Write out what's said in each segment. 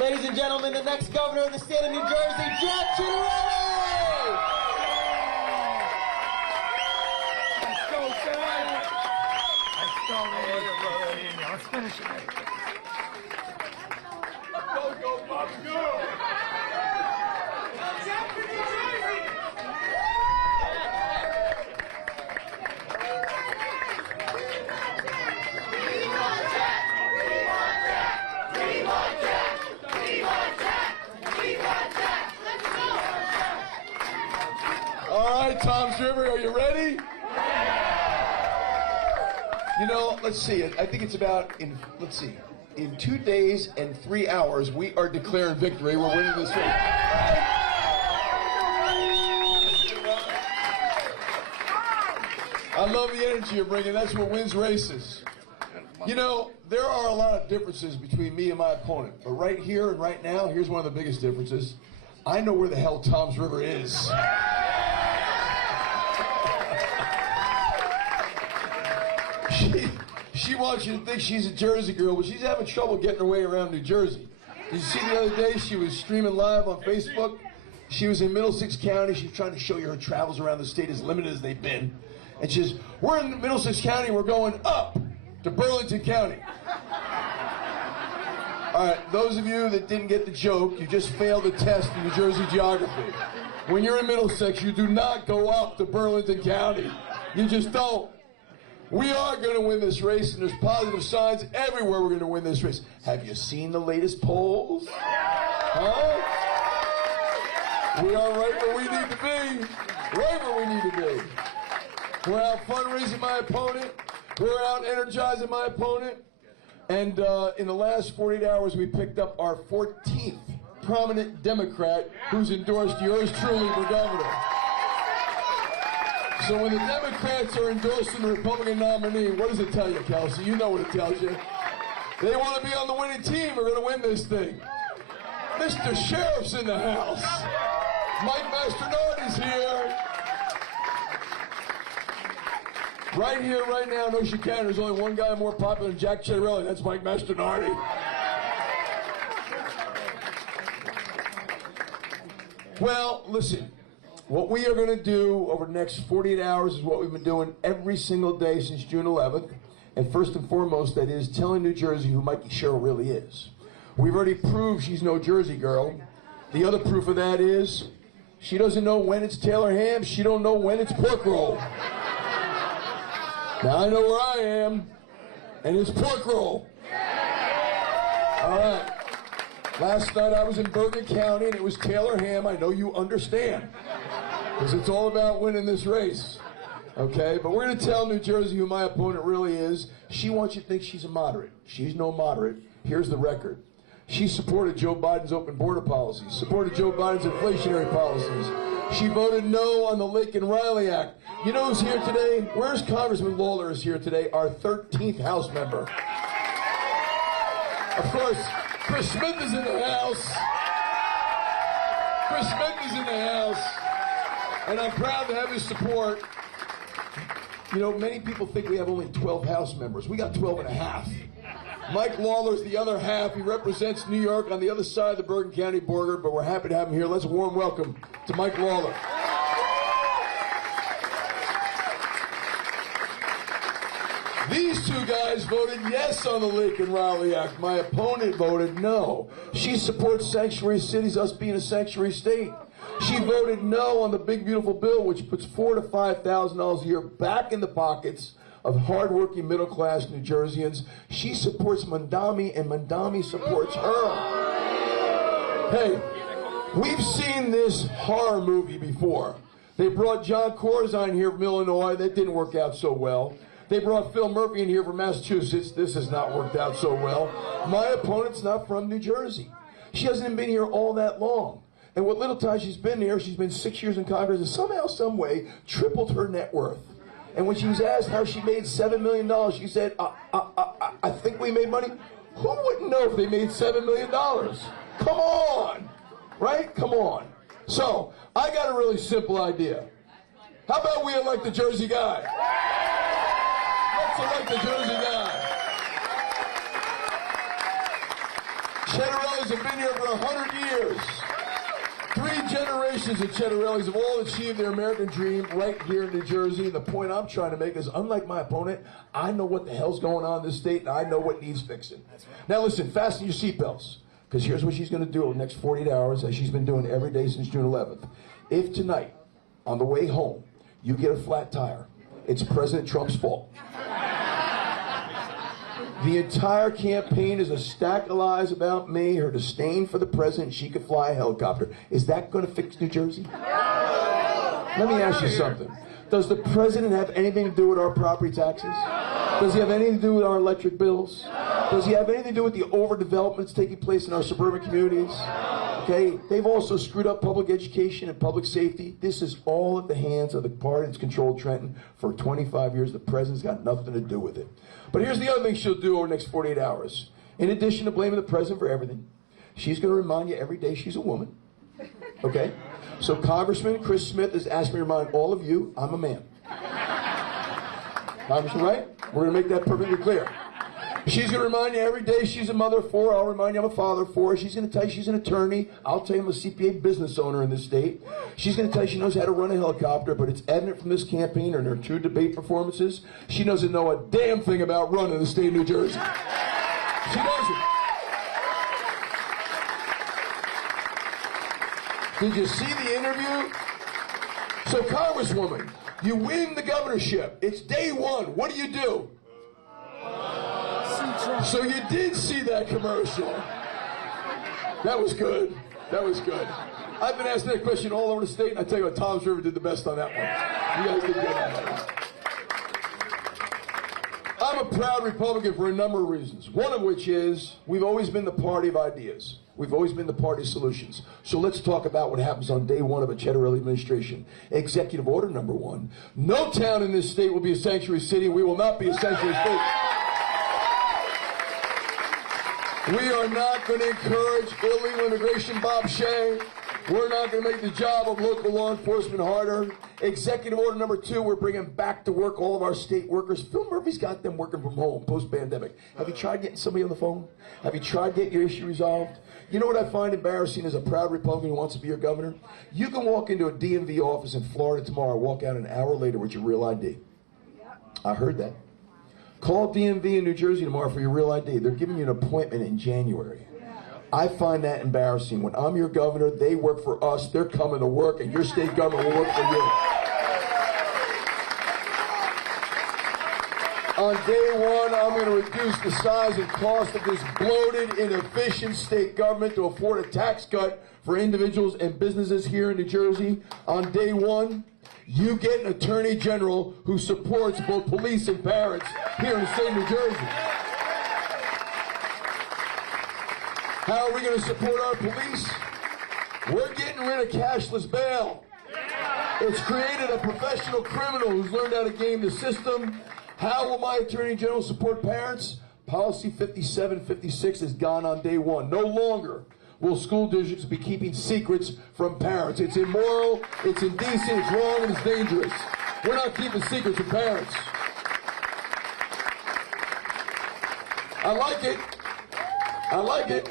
Ladies and gentlemen, the next governor of the state of New Jersey, Jack Ciattarelli! Let's go, Sam! Let's go, man. Let's finish it. Go, Bobby, go! Jack for New Jersey! All right, Tom's River, are you ready? You know, let's see. I think it's about in 2 days and 3 hours, we are declaring victory. We're winning this race. I love the energy you're bringing. That's what wins races. You know, there are a lot of differences between me and my opponent, but right here and right now, here's one of the biggest differences. I know where the hell Tom's River is. She wants you to think she's a Jersey girl, but she's having trouble getting her way around New Jersey. Did you see the other day she was streaming live on Facebook? She was in Middlesex County. She's trying to show you her travels around the state as limited as they've been. And she says, we're in Middlesex County, we're going up to Burlington County. All right, those of you that didn't get the joke, you just failed the test in New Jersey geography. When you're in Middlesex, you do not go up to Burlington County. You just don't. We are going to win this race, and there's positive signs everywhere we're going to win this race. Have you seen the latest polls? Huh? We are right where we need to be. Right where we need to be. We're out fundraising my opponent. We're out energizing my opponent. And in the last 48 hours, we picked up our 14th prominent Democrat who's endorsed yours truly for governor. So when the Democrats are endorsing the Republican nominee, what does it tell you, Kelsey? You know what it tells you. They want to be on the winning team. We're going to win this thing. Mr. Sheriff's in the house. Mike Masternardi's here. Right here, right now, in Ocean County, there's only one guy more popular than Jack Ciattarelli. That's Mike Masternardi. Well, listen. What we are going to do over the next 48 hours is what we've been doing every single day since June 11th. And first and foremost, that is telling New Jersey who Mikey Sherrill really is. We've already proved she's no Jersey girl. The other proof of that is she doesn't know when it's Taylor ham. She don't know when it's pork roll. Now I know where I am, and it's pork roll. All right. Last night I was in Bergen County, and it was Taylor ham. I know you understand. Because it's all about winning this race, okay? But we're going to tell New Jersey who my opponent really is. She wants you to think she's a moderate. She's no moderate. Here's the record. She supported Joe Biden's open border policies, supported Joe Biden's inflationary policies. She voted no on the Lincoln Riley Act. You know who's here today? Where's Congressman Lawler is here today, our 13th House member. Of course, Chris Smith is in the house. Chris Smith is in the house. And I'm proud to have his support. You know, many people think we have only 12 House members. We got 12 and a half. Mike Lawler's the other half. He represents New York on the other side of the Bergen County border, but we're happy to have him here. Let's warm welcome to Mike Lawler. These two guys voted yes on the Lincoln Riley Act. My opponent voted no. She supports sanctuary cities, us being a sanctuary state. She voted no on the big, beautiful bill, which puts $4,000 to $5,000 a year back in the pockets of hardworking, middle-class New Jerseyans. She supports Mandami, and Mandami supports her. Hey, we've seen this horror movie before. They brought John Corzine here from Illinois. That didn't work out so well. They brought Phil Murphy in here from Massachusetts. This has not worked out so well. My opponent's not from New Jersey. She hasn't even been here all that long. And what little time she's been here, she's been 6 years in Congress and somehow, some way, tripled her net worth. And when she was asked how she made $7 million, she said, I think we made money. Who wouldn't know if they made $7 million? Come on, right? Come on. So, I got a really simple idea. How about we elect the Jersey guy? Let's elect the Jersey guy. Ciattarellis have been here for 100 years. 3 generations of Ciattarellis have all achieved their American dream right here in New Jersey. The point I'm trying to make is, unlike my opponent, I know what the hell's going on in this state, and I know what needs fixing. Now listen, fasten your seatbelts, because here's what she's going to do over the next 48 hours, as she's been doing every day since June 11th. If tonight, on the way home, you get a flat tire, it's President Trump's fault. The entire campaign is a stack of lies about me, her disdain for the president, she could fly a helicopter. Is that going to fix New Jersey? Let me ask you something. Does the president have anything to do with our property taxes? Does he have anything to do with our electric bills? Does he have anything to do with the overdevelopment that's taking place in our suburban communities? Okay, they've also screwed up public education and public safety. This is all at the hands of the party that's controlled Trenton for 25 years. The president's got nothing to do with it. But here's the other thing she'll do over the next 48 hours. In addition to blaming the president for everything, she's going to remind you every day she's a woman. Okay? So Congressman Chris Smith has asked me to remind all of you, I'm a man. Congressman, right? We're going to make that perfectly clear. She's going to remind you every day she's a mother of 4. I'll remind you I'm a father of 4. She's going to tell you she's an attorney. I'll tell you I'm a CPA business owner in this state. She's going to tell you she knows how to run a helicopter, but it's evident from this campaign and her 2 debate performances, she doesn't know a damn thing about running the state of New Jersey. She doesn't. Did you see the interview? So, Congresswoman, you win the governorship. It's day 1. What do? So you did see that commercial. That was good. That was good. I've been asked that question all over the state, and I tell you what, Tom's River did the best on that one. You guys did good on that one. I'm a proud Republican for a number of reasons. One of which is we've always been the party of ideas. We've always been the party of solutions. So let's talk about what happens on day 1 of a Ciattarelli administration. Executive order number 1. No town in this state will be a sanctuary city. We will not be a sanctuary state. We are not going to encourage illegal immigration, Bob Shea. We're not going to make the job of local law enforcement harder. Executive order number 2, we're bringing back to work all of our state workers. Phil Murphy's got them working from home post-pandemic. Have you tried getting somebody on the phone? Have you tried getting your issue resolved? You know what I find embarrassing as a proud Republican who wants to be your governor? You can walk into a DMV office in Florida tomorrow, walk out an hour later with your real ID. I heard that. Call DMV in New Jersey tomorrow for your real ID. They're giving you an appointment in January. I find that embarrassing. When I'm your governor, they work for us. They're coming to work, and your state government will work for you. On day 1, I'm going to reduce the size and cost of this bloated, inefficient state government to afford a tax cut for individuals and businesses here in New Jersey. On day 1, you get an attorney general who supports both police and parents here in the state of New Jersey. How are we going to support our police? We're getting rid of cashless bail. It's created a professional criminal who's learned how to game the system. How will my attorney general support parents? Policy 5756 is gone on day 1. No longer will school districts be keeping secrets from parents. It's immoral, it's indecent, it's wrong, and it's dangerous. We're not keeping secrets from parents. I like it. I like it.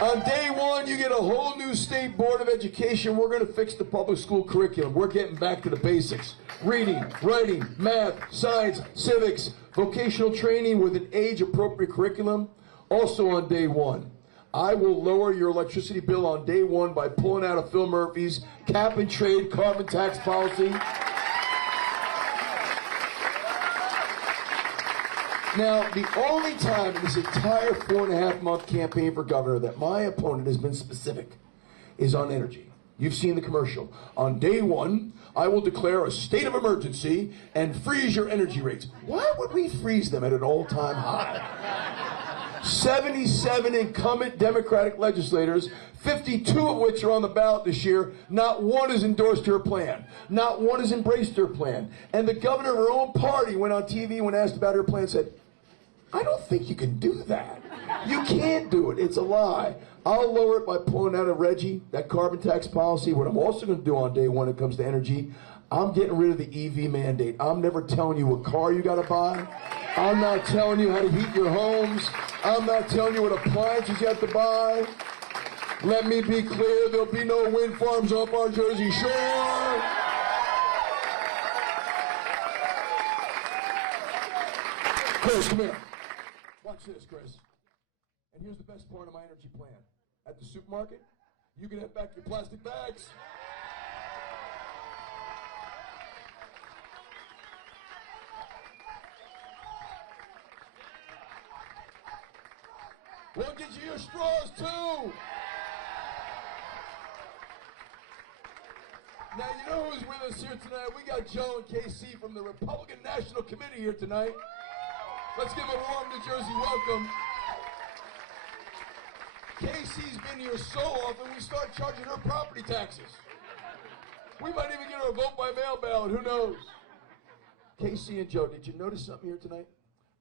On day 1, you get a whole new state board of education. We're going to fix the public school curriculum. We're getting back to the basics. Reading, writing, math, science, civics, vocational training with an age-appropriate curriculum. Also on day 1. I will lower your electricity bill on day 1 by pulling out of Phil Murphy's cap-and-trade carbon tax policy. Now, the only time in this entire 4.5-month campaign for governor that my opponent has been specific is on energy. You've seen the commercial. On day 1, I will declare a state of emergency and freeze your energy rates. Why would we freeze them at an all-time high? 77 incumbent Democratic legislators, 52 of which are on the ballot this year, not one has endorsed her plan. Not one has embraced her plan. And the governor of her own party went on TV when asked about her plan and said, I don't think you can do that. You can't do it. It's a lie. I'll lower it by pulling out of Reggie, that carbon tax policy. What I'm also going to do on day one when it comes to energy, I'm getting rid of the EV mandate. I'm never telling you what car you got to buy. I'm not telling you how to heat your homes. I'm not telling you what appliances you have to buy. Let me be clear, there'll be no wind farms off our Jersey shore. Chris, come here. Watch this, Chris. And here's the best part of my energy plan. At the supermarket, you can have back your plastic bags. We'll get you your straws, too. Now, you know who's with us here tonight? We got Joe and KC from the Republican National Committee here tonight. Let's give them a warm New Jersey welcome. KC's been here so often, we start charging her property taxes. We might even get her a vote by mail ballot, who knows? KC and Joe, did you notice something here tonight?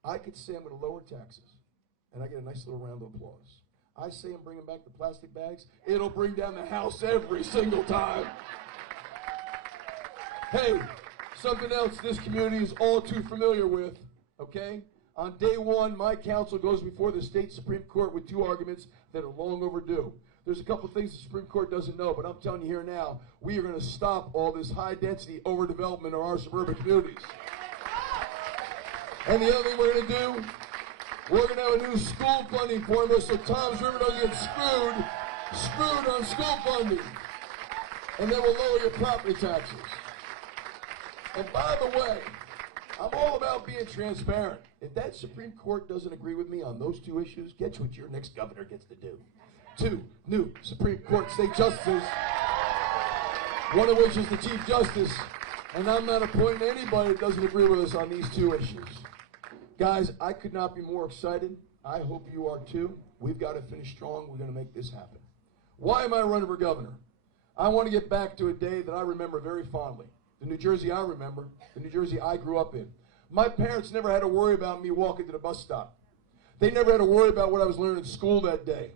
I could say I'm going to lower taxes, and I get a nice little round of applause. I say I'm bringing back the plastic bags, it'll bring down the house every single time. Hey, something else this community is all too familiar with, okay? On day one, my counsel goes before the state Supreme Court with two arguments that are long overdue. There's a couple things the Supreme Court doesn't know, but I'm telling you here now, we are going to stop all this high-density overdevelopment in our suburban communities. And the other thing we're going to do, we're going to have a new school funding formula so Tom's River doesn't get screwed on school funding. And then we'll lower your property taxes. And by the way, I'm all about being transparent. If that Supreme Court doesn't agree with me on those two issues, guess what your next governor gets to do? 2 new Supreme Court state justices, one of which is the Chief Justice, and I'm not appointing anybody that doesn't agree with us on these two issues. Guys, I could not be more excited. I hope you are too. We've got to finish strong. We're going to make this happen. Why am I running for governor? I want to get back to a day that I remember very fondly. The New Jersey I remember, the New Jersey I grew up in. My parents never had to worry about me walking to the bus stop. They never had to worry about what I was learning in school that day.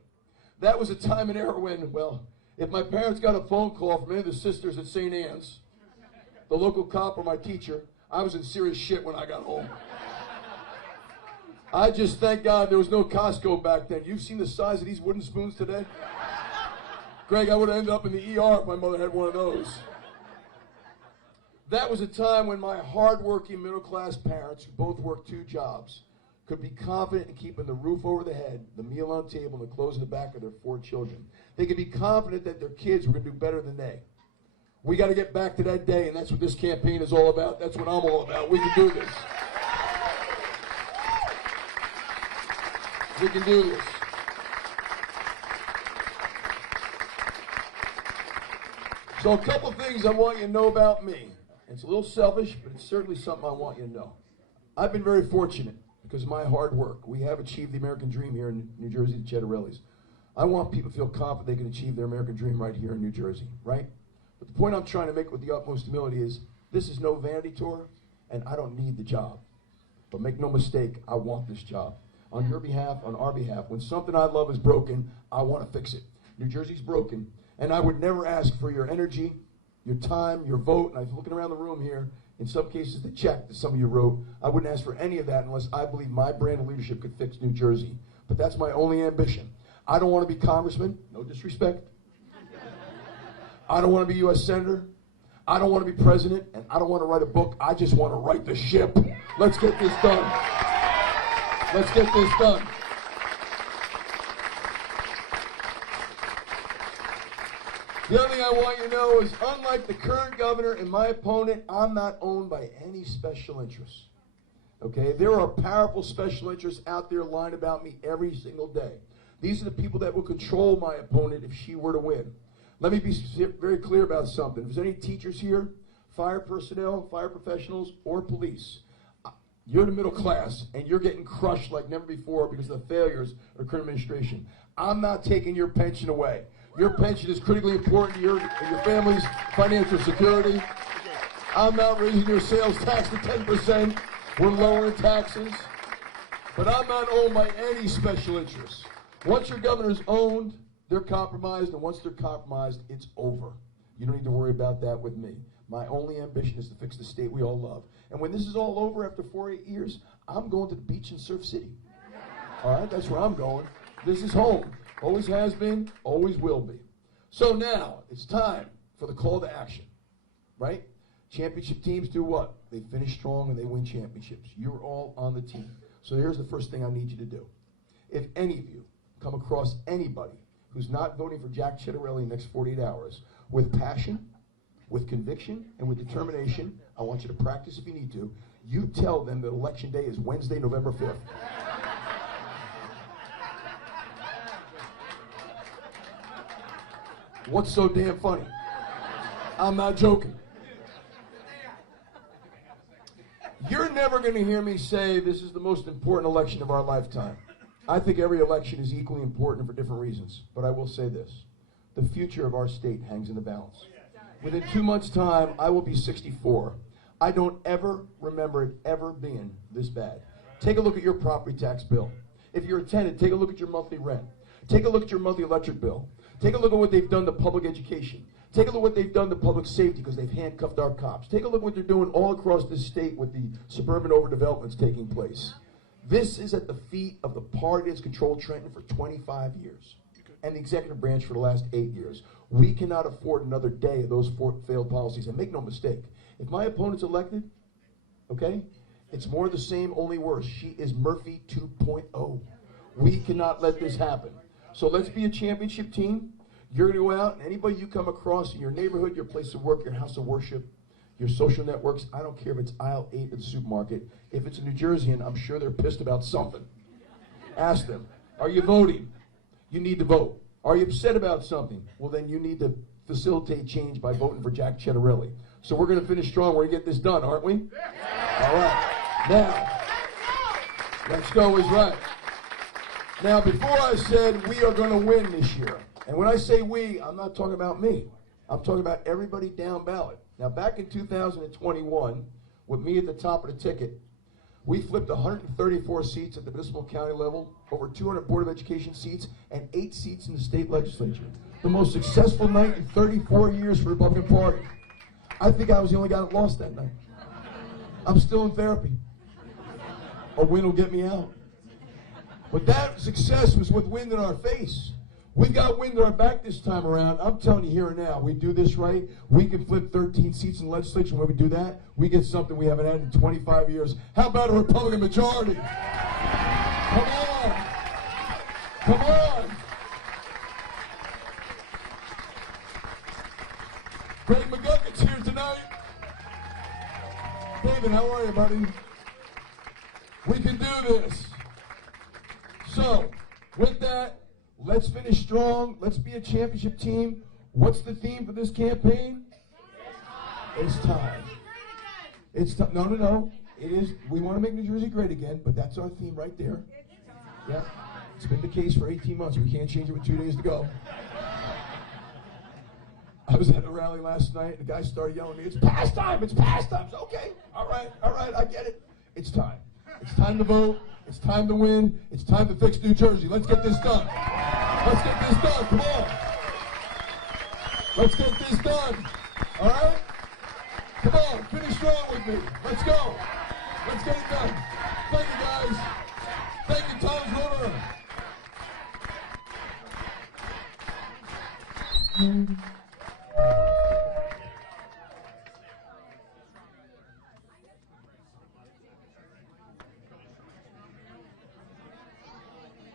That was a time and era when, well, if my parents got a phone call from any of the sisters at St. Anne's, the local cop or my teacher, I was in serious shit when I got home. I just thank God there was no Costco back then. You've seen the size of these wooden spoons today? Greg, I would have ended up in the ER if my mother had one of those. That was a time when my hard-working middle-class parents, who both worked 2 jobs, could be confident in keeping the roof over the head, the meal on the table, and the clothes in the back of their 4 children. They could be confident that their kids were going to do better than they. We got to get back to that day, and that's what this campaign is all about. That's what I'm all about. We can do this. We can do this. So a couple things I want you to know about me. It's a little selfish, but it's certainly something I want you to know. I've been very fortunate because of my hard work. We have achieved the American dream here in New Jersey, the Ciattarellis. I want people to feel confident they can achieve their American dream right here in New Jersey, right? But the point I'm trying to make with the utmost humility is this is no vanity tour, and I don't need the job. But make no mistake, I want this job. On your behalf, on our behalf, when something I love is broken, I want to fix it. New Jersey's broken, and I would never ask for your energy, your time, your vote, and I'm looking around the room here, in some cases the check that some of you wrote, I wouldn't ask for any of that unless I believe my brand of leadership could fix New Jersey. But that's my only ambition. I don't want to be congressman, no disrespect. I don't want to be U.S. senator. I don't want to be president, and I don't want to write a book. I just want to right the ship. Let's get this done. Let's get this done. The other thing I want you to know is, unlike the current governor and my opponent, I'm not owned by any special interests. Okay? There are powerful special interests out there lying about me every single day. These are the people that will control my opponent if she were to win. Let me be very clear about something. If there's any teachers here, fire personnel, fire professionals, or police, you're the middle class, and you're getting crushed like never before because of the failures of the current administration. I'm not taking your pension away. Your pension is critically important to your family's financial security. I'm not raising your sales tax to 10%. We're lowering taxes. But I'm not owned by any special interests. Once your governor's owned, They're compromised, and once they're compromised, it's over. You don't need to worry about that with me. My only ambition is to fix the state we all love. And when this is all over after 4 or 8 years, I'm going to the beach in Surf City. All right, that's where I'm going. This is home. Always has been, always will be. So now, it's time for the call to action, right? Championship teams do what? They finish strong and they win championships. You're all on the team. So here's the first thing I need you to do. If any of you come across anybody who's not voting for Jack Ciattarelli in the next 48 hours, with passion, with conviction, and with determination, I want you to practice if you need to. You tell them that Election Day is Wednesday, November 5th. What's so damn funny? I'm not joking. You're never going to hear me say this is the most important election of our lifetime. I think every election is equally important for different reasons. But I will say this. The future of our state hangs in the balance. Within 2 months' time, I will be 64. I don't ever remember it ever being this bad. Take a look at your property tax bill. If you're a tenant, take a look at your monthly rent. Take a look at your monthly electric bill. Take a look at what they've done to public education. Take a look at what they've done to public safety because they've handcuffed our cops. Take a look at what they're doing all across this state with the suburban overdevelopments taking place. This is at the feet of the party that's controlled Trenton for 25 years and the executive branch for the last 8 years. We cannot afford another day of those failed policies. And make no mistake, if my opponent's elected, okay, it's more of the same, only worse. She is Murphy 2.0. We cannot let this happen. So let's be a championship team. You're going to go out, and anybody you come across in your neighborhood, your place of work, your house of worship, your social networks, I don't care if it's aisle 8 of the supermarket. If it's a New Jerseyan, I'm sure they're pissed about something. Ask them, are you voting? You need to vote. Are you upset about something? Well, then you need to facilitate change by voting for Jack Ciattarelli. So we're going to finish strong. We're going to get this done, aren't we? All right. Now, let's go is right. Now, before I said we are going to win this year, and when I say we, I'm not talking about me. I'm talking about everybody down ballot. Now, back in 2021, with me at the top of the ticket, we flipped 134 seats at the municipal county level, over 200 Board of Education seats, and 8 seats in the state legislature. The most successful night in 34 years for the Republican Party. I think I was the only guy that lost that night. I'm still in therapy. A win will get me out. But that success was with wind in our face. We got wind at our back this time around. I'm telling you here and now, we do this right, we can flip 13 seats in the legislature. When we do that, we get something we haven't had in 25 years. How about a Republican majority? Come on. Come on. Greg McGuckin's here tonight. David, how are you, buddy? We can do this. So, with that, let's finish strong. Let's be a championship team. What's the theme for this campaign? It's time. It's time. No, no, no. It is. We want to make New Jersey great again, but that's our theme right there. Yeah. It's been the case for 18 months. We can't change it with 2 days to go. I was at a rally last night, and the guy started yelling at me, "It's past time! It's past time!" So, okay, all right, I get it. It's time. It's time to vote. It's time to win. It's time to fix New Jersey. Let's get this done. Let's get this done. Come on. Let's get this done. All right? Come on. Finish strong with me. Let's go. Let's get it done. Thank you, guys. Thank you, Tom's Roller.